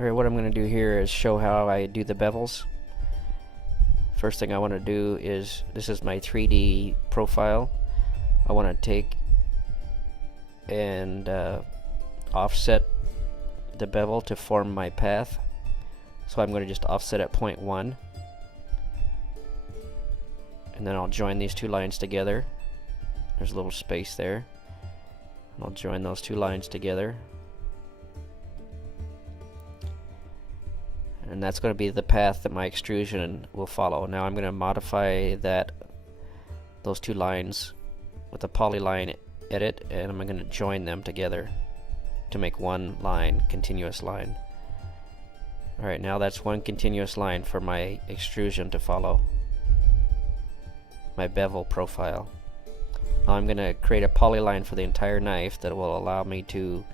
Alright, what I'm going to do here is show how I do the bevels. First thing I want to do is, this is my 3D profile. I want to take and offset the bevel to form my path. So I'm going to just offset at 0.1. And then I'll join these two lines together. There's a little space there. And I'll join those two lines together. And that's going to be the path that my extrusion will follow. Now I'm going to modify those two lines with a polyline edit, and I'm going to join them together to make one line, continuous line. Alright, now that's one continuous line for my extrusion to follow, my bevel profile. Now I'm going to create a polyline for the entire knife that will allow me to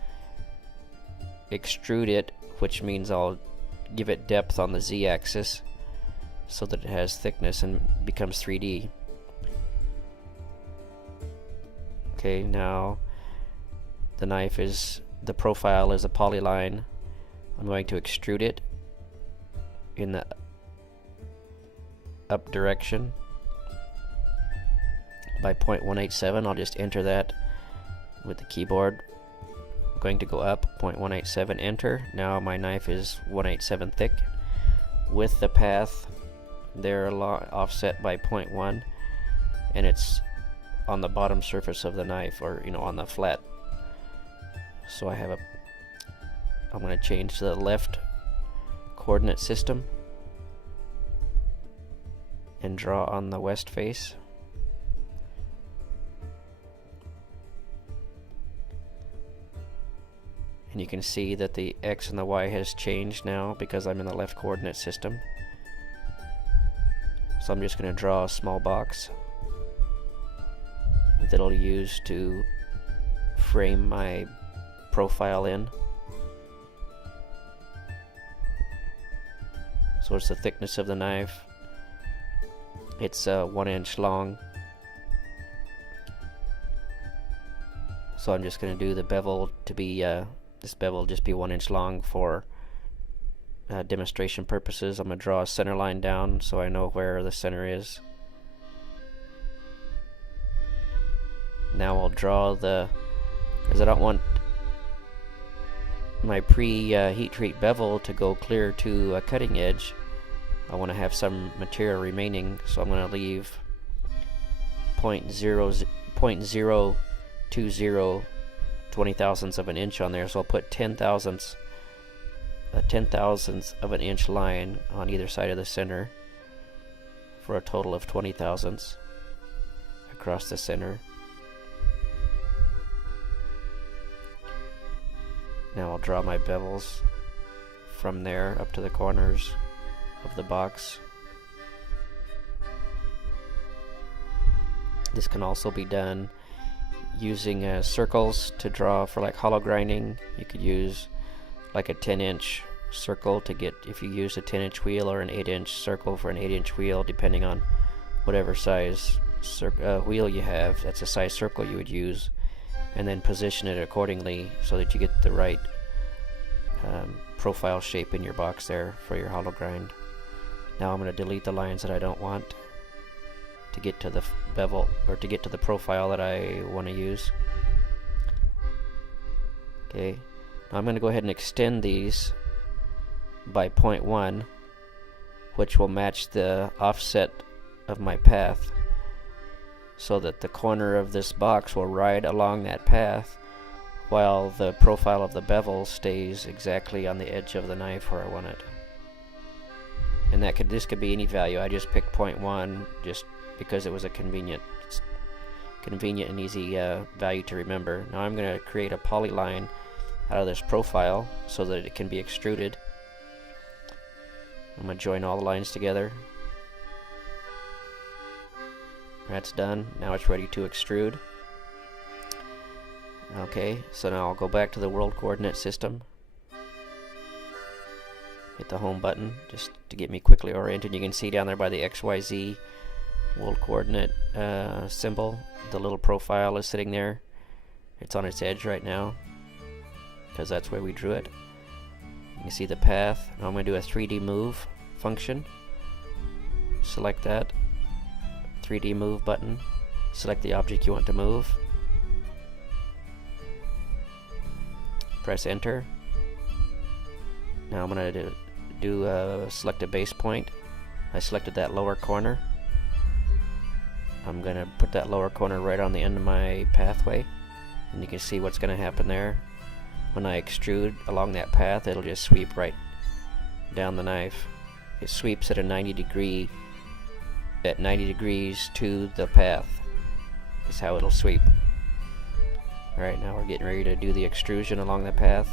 extrude it, which means I'll give it depth on the z-axis so that it has thickness and becomes 3D. Okay, now the knife is, the profile is a polyline. I'm going to extrude it in the up direction by 0.187. I'll just enter that with the keyboard. I'm going to go up 0.187, enter. Now my knife is 187 thick with the path there offset by 0.1, and it's on the bottom surface of the knife, or on the flat. So I'm going to change to the left coordinate system and draw on the west face. And you can see that the X and the Y has changed now because I'm in the left coordinate system. So I'm just going to draw a small box that I'll use to frame my profile in. So it's the thickness of the knife. It's 1 inch long. So I'm just going to do the bevel to be this bevel will just be 1 inch long for demonstration purposes. I'm going to draw a center line down so I know where the center is. Now I'll draw because I don't want my heat treat bevel to go clear to a cutting edge. I want to have some material remaining, so I'm going to leave 0.020 20 thousandths of an inch on there, so I'll put 10 thousandths of an inch line on either side of the center for a total of 20 thousandths across the center. Now I'll draw my bevels from there up to the corners of the box. This can also be done using circles to draw for like hollow grinding. You could use like a 10-inch circle to get, if you use a 10-inch wheel, or an 8-inch circle for an 8-inch wheel, depending on whatever size wheel you have. That's the size circle you would use, and then position it accordingly so that you get the right profile shape in your box there for your hollow grind. Now I'm going to delete the lines that I don't want to get to the bevel, or to get to the profile that I want to use. Okay, now I'm going to go ahead and extend these by 0.1, which will match the offset of my path, so that the corner of this box will ride along that path while the profile of the bevel stays exactly on the edge of the knife where I want it. And this could be any value. I just picked 0.1 just because it was a convenient and easy value to remember. Now I'm going to create a polyline out of this profile so that it can be extruded. I'm going to join all the lines together. That's done. Now it's ready to extrude. Okay, so now I'll go back to the world coordinate system. Hit the home button just to get me quickly oriented. You can see down there by the XYZ world coordinate symbol, the little profile is sitting there. It's on its edge right now because that's where we drew it. You can see the path. Now I'm going to do a 3D move function. Select that 3D move button. Select the object you want to move. Press enter. Now I'm going to select a base point. I selected that lower corner. I'm going to put that lower corner right on the end of my pathway, and you can see what's going to happen there. When I extrude along that path, it'll just sweep right down the knife. It sweeps at 90 degrees to the path is how it'll sweep. Alright, now we're getting ready to do the extrusion along the path.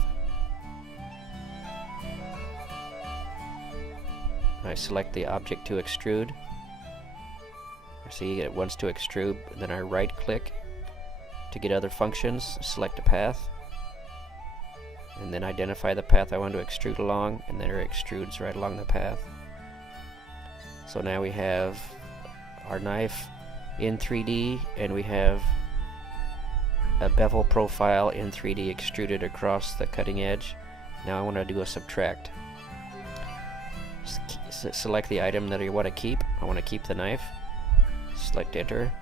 I select the object to extrude. See, it wants to extrude, then I right click to get other functions, select a path, and then identify the path I want to extrude along, and then it extrudes right along the path. So now we have our knife in 3D, and we have a bevel profile in 3D extruded across the cutting edge. Now I want to do a subtract. Select the item that you want to keep. I want to keep the knife. Select enter,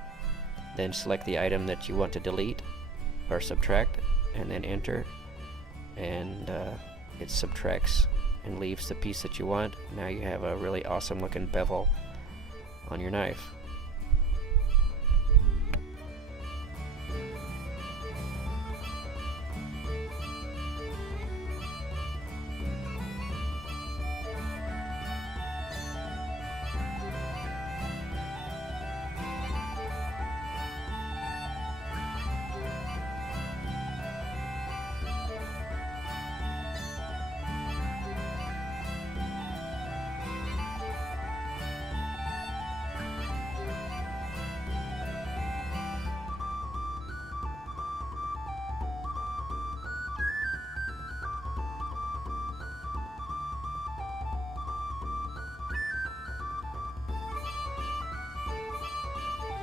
then select the item that you want to delete or subtract, and then enter, and it subtracts and leaves the piece that you want. Now you have a really awesome looking bevel on your knife.